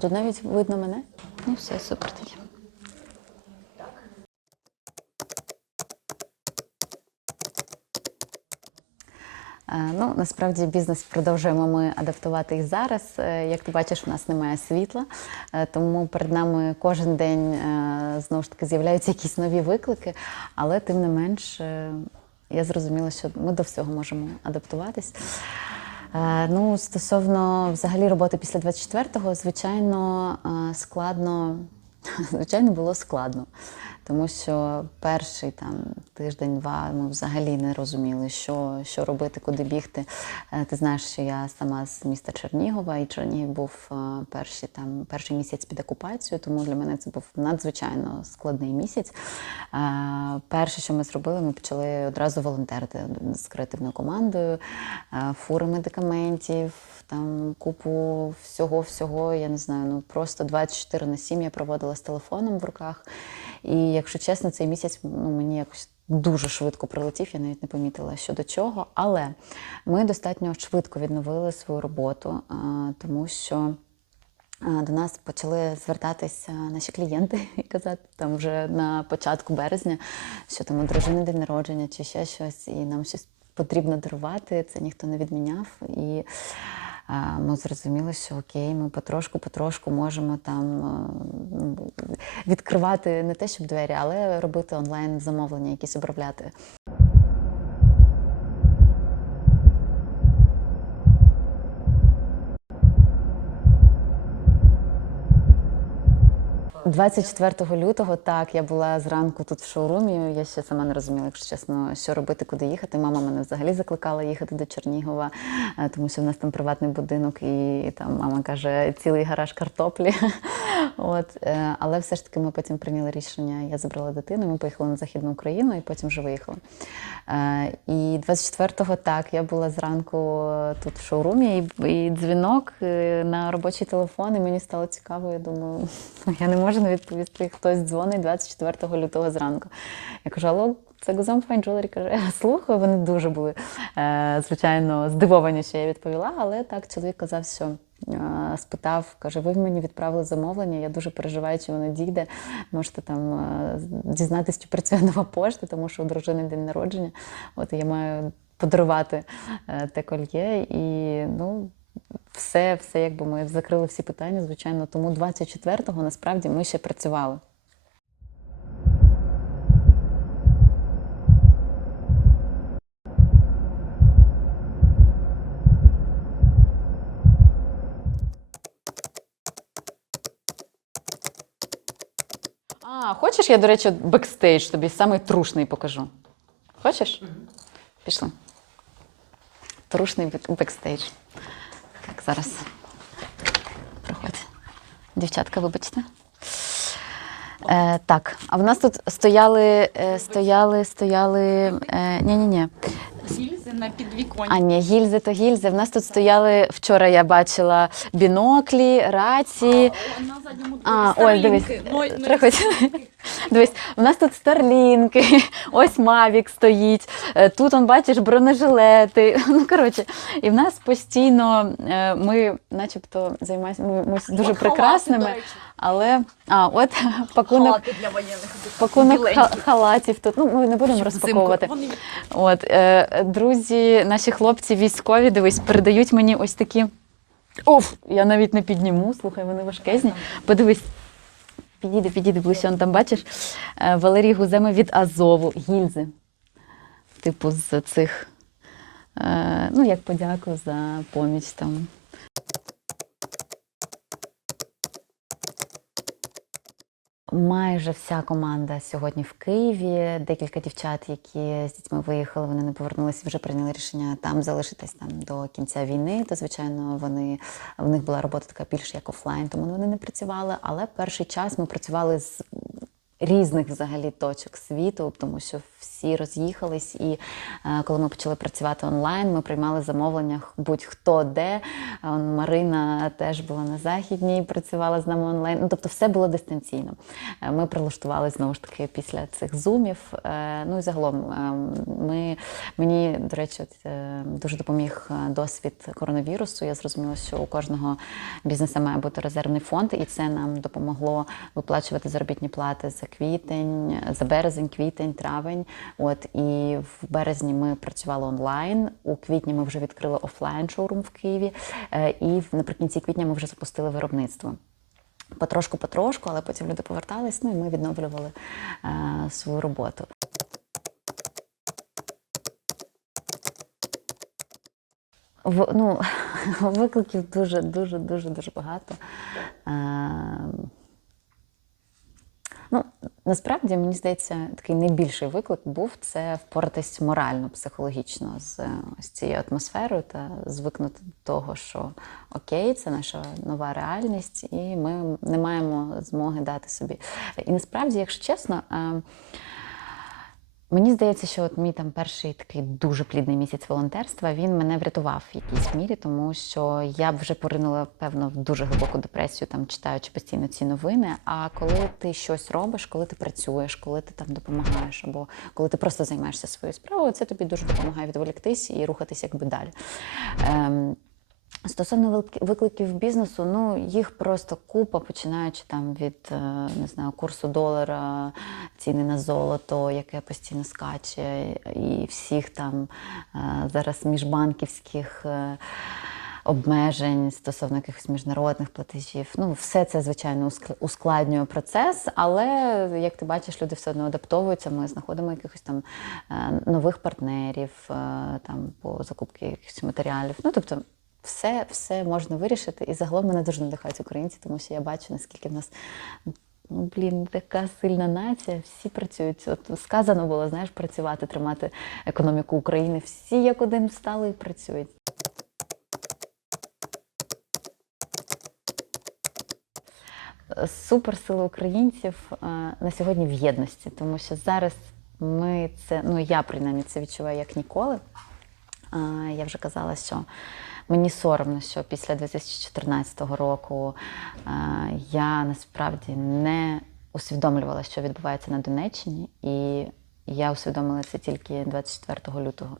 тут навіть видно мене. Ну, все, супер тоді. Е, Ну, насправді бізнес продовжуємо ми адаптувати і зараз. Е, Як ти бачиш, у нас немає світла, е, тому перед нами кожен день знову ж таки з'являються якісь нові виклики, але тим не менш я зрозуміла, що ми до всього можемо адаптуватись. Е, Ну, стосовно взагалі роботи після 24-го, звичайно, е, складно, звичайно, було складно. Тому що перший там тиждень-два ми взагалі не розуміли, що, що робити, куди бігти. Е, Ти знаєш, що я сама з міста Чернігова, і Чернігів був е, перший, там, перший місяць під окупацією, тому для мене це був надзвичайно складний місяць. Е, Перше, що ми зробили, ми почали одразу волонтерити з креативною командою, фури медикаментів, там купу всього-всього. Я не знаю, ну просто 24 на 7 я проводила з телефоном в руках. І якщо чесно, цей місяць ну, мені якось дуже швидко прилетів, я навіть не помітила що до чого. Але ми достатньо швидко відновили свою роботу, тому що. До нас почали звертатися наші клієнти і казати там вже на початку березня, що там у дружини день народження чи ще щось, і нам щось потрібно дарувати. Це ніхто не відміняв. І ми зрозуміли, що окей, ми потрошку-потрошку можемо там е, ну, відкривати не те, щоб двері, але робити онлайн замовлення, якісь обробляти. – 24 лютого так я була зранку тут в шоурумі. Я ще сама не розуміла, якщо чесно, що робити, куди їхати. Мама мене взагалі закликала їхати до Чернігова, е, тому що в нас там приватний будинок, і там мама каже, цілий гараж картоплі. От, е, але все ж таки ми потім прийняли рішення. Я забрала дитину, ми поїхали на Західну Україну і потім вже виїхали. Е, І 24-го так, я була зранку тут в шоурумі, і, дзвінок на робочий телефон, і мені стало цікаво. Я думаю, я не можу не відповісти. Хтось дзвонить 24 лютого зранку. Я кажу, алло, це Гузом Fine Jewelry. Каже, слухаю. Вони дуже були, е, звичайно, здивовані, що я відповіла. Але так, чоловік казав, що е, спитав, каже, ви мені відправили замовлення. Я дуже переживаю, чи воно дійде. Можете там е, дізнатися, чи працює нова пошта, тому що у дружини день народження. От я маю подарувати те кольє. І ну. Все, все, якби ми закрили всі питання, звичайно. Тому 24-го насправді ми ще працювали. А, хочеш, я, до речі, бекстейдж тобі самий трушний покажу. Хочеш? Пішли. Трушний бекстейдж. Так, зараз. Проходь. Дівчатка, вибачте. Е, так, а в нас тут стояли, е, стояли, стояли. Е, ні-ні-ні. Гільзи на підвіконні. А ні, гільзи то гільзи. В нас тут стояли вчора. Я бачила біноклі, рації. На задньому А, ось дивись. Ну, ну, Приходь. Дивись, у нас тут старлінки, ось Мавік стоїть. е, Тут он бачиш бронежилети. Ну коротше, і в нас постійно е, ми, начебто, займаємося ми, ми дуже От халати, прекрасними, до речі. Але а от пакунок. Халати для воєнних. Пакунок халатів тут. Ну, ми не будемо розпаковувати. От, е, друзі, наші хлопці військові, дивись, передають мені ось такі. Оф, я навіть не підніму, слухай, вони важкезні. Подивись. Підійди, підійди ближче, он там бачиш е, Валерій Гуземи від Азову, гільзи. Типу, з цих, е, ну, як подяку за поміч там. Майже вся команда сьогодні в Києві. Декілька дівчат, які з дітьми виїхали, вони не повернулися, вже прийняли рішення там залишитись там до кінця війни. То звичайно, вони в них була робота така більш як офлайн, тому вони не працювали. Але перший час ми працювали з різних взагалі точок світу, тому що всі роз'їхались. І е, коли ми почали працювати онлайн, ми приймали замовлення будь-хто де. Марина теж була на західній, працювала з нами онлайн. Ну, тобто, все було дистанційно. Е, Ми прилаштувалися знову ж таки після цих зумів. Е, Ну і загалом е, ми мені, до речі, дуже допоміг досвід коронавірусу. Я зрозуміла, що у кожного бізнесу має бути резервний фонд, і це нам допомогло виплачувати заробітні плати за квітень, за березень, квітень, травень. От і в березні ми працювали онлайн. У квітні ми вже відкрили офлайн шоурум в Києві, е, і наприкінці квітня ми вже запустили виробництво. Потрошку, потрошку, але потім люди повертались, ну і ми відновлювали е, свою роботу. В, ну, викликів дуже, дуже, дуже, дуже багато. Е, насправді, мені здається, такий найбільший виклик був це впоратись морально, психологічно з ось цією атмосферою та звикнути до того, що окей, це наша нова реальність, і ми не маємо змоги дати собі. І насправді, якщо чесно, е, Мені здається, що от мій там перший такий дуже плідний місяць волонтерства він мене врятував в якійсь мірі, тому що я вже поринула певно в дуже глибоку депресію, там читаючи постійно ці новини. А коли ти щось робиш, коли ти працюєш, коли ти там допомагаєш, або коли ти просто займаєшся своєю справою, це тобі дуже допомагає відволіктись і рухатись якби далі. Ем, Стосовно викликів бізнесу, ну їх просто купа, починаючи там від е, не знаю, курсу долара, ціни на золото, яке постійно скаче, і всіх там е, зараз міжбанківських е, обмежень стосовно якихось міжнародних платежів. Ну, все це, звичайно, ускладнює процес, але як ти бачиш, люди все одно адаптовуються. Ми знаходимо якихось там нових партнерів там по закупці якихось матеріалів. Ну тобто. Все, все можна вирішити, і загалом мене дуже надихають українці, тому що я бачу, наскільки в нас ну, блін, така сильна нація, всі працюють. От сказано було, знаєш, працювати, тримати економіку України. Всі як один встали і працюють. Суперсила українців е, на сьогодні в єдності, тому що зараз ми це, ну я принаймні це відчуваю як ніколи. Е, Я вже казала, що мені соромно, що після 2014 року е, я насправді не усвідомлювала, що відбувається на Донеччині, і я усвідомила це тільки 24 лютого.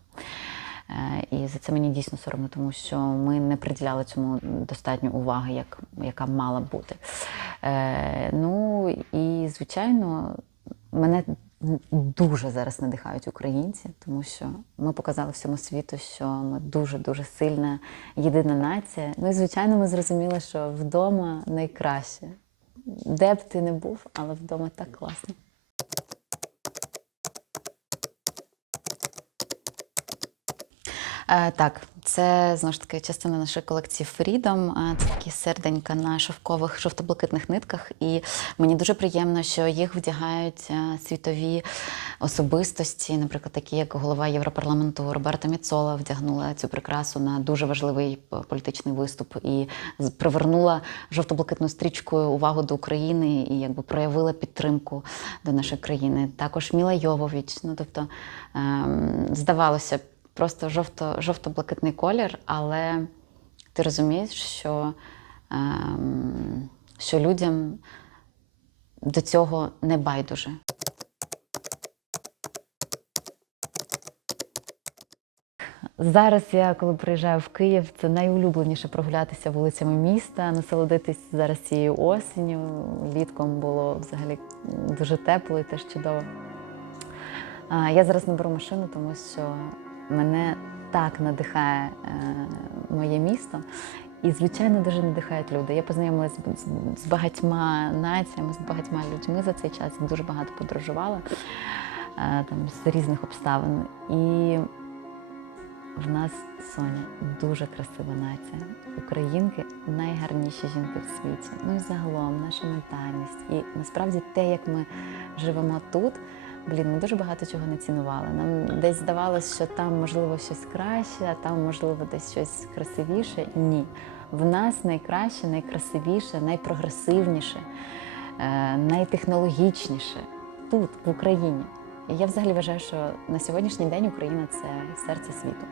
Е, І за це мені дійсно соромно, тому що ми не приділяли цьому достатньо уваги, як, яка мала бути. Е, ну і звичайно, мене дуже зараз надихають українці, тому що ми показали всьому світу, що ми дуже дуже сильна єдина нація. Ну і звичайно, ми зрозуміли, що вдома найкраще. Де б ти не був, але вдома так класно. Так, це знову ж таки частина нашої колекції Freedom. Е, Це такі серденька на шовкових жовто-блакитних нитках. І мені дуже приємно, що їх вдягають е, світові особистості, наприклад, такі як голова Європарламенту Роберта Міцола вдягнула цю прикрасу на дуже важливий політичний виступ і привернула жовто-блакитною стрічкою увагу до України і якби проявила підтримку до нашої країни. Також Міла Йовович. Ну тобто ем, здавалося просто жовто, жовто-блакитний колір, але ти розумієш, що, ем, що людям до цього не байдуже. Зараз я, коли приїжджаю в Київ, це найулюбленіше прогулятися вулицями міста, насолодитись зараз цією осінню. Літком було взагалі дуже тепло і теж чудово. Я зараз не беру машину, тому що мене так надихає е, моє місто. І, звичайно, дуже надихають люди. Я познайомилася з, багатьма націями, з багатьма людьми за цей час. Дуже багато подорожувала е, там, з різних обставин. І в нас Соня дуже красива нація. Українки найгарніші жінки в світі. Ну і загалом наша ментальність. І насправді те, як ми живемо тут, блін, ми дуже багато чого не цінували. Нам десь здавалося, що там можливо щось краще, а там можливо десь щось красивіше. Ні. В нас найкраще, найкрасивіше, найпрогресивніше. е, найтехнологічніше тут, в Україні. І я взагалі вважаю, що на сьогоднішній день Україна це серце світу.